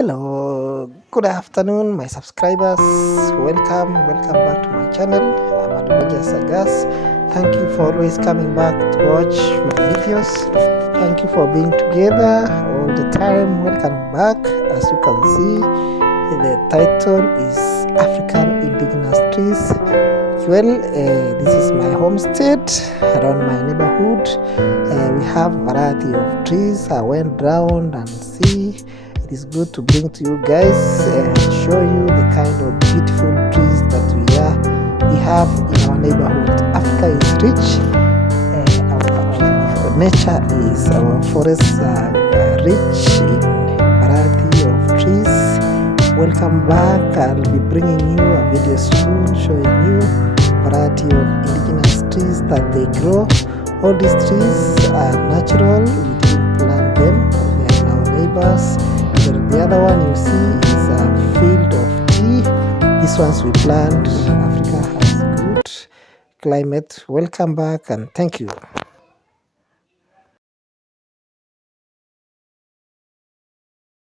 Hello, good afternoon, my subscribers. Welcome back to my channel. I'm Adonija Sagas. Thank you for always coming back to watch my videos. Thank you for being together all the time. Welcome back. As you can see, the title is African Indigenous Trees. Well, this is my homestead around my neighborhood. We have variety of trees. I went round and see. It is good to bring to you guys and show you the kind of beautiful trees that we have in our neighborhood. Africa is rich. Our nature is, our forests are rich in variety of trees. Welcome back. I'll be bringing you a video soon showing you variety of indigenous trees that they grow. All these trees are natural. We didn't plant them. They are our neighbors. The other one you see is a field of tea. These ones we plant. Africa has good climate. Welcome back and thank you.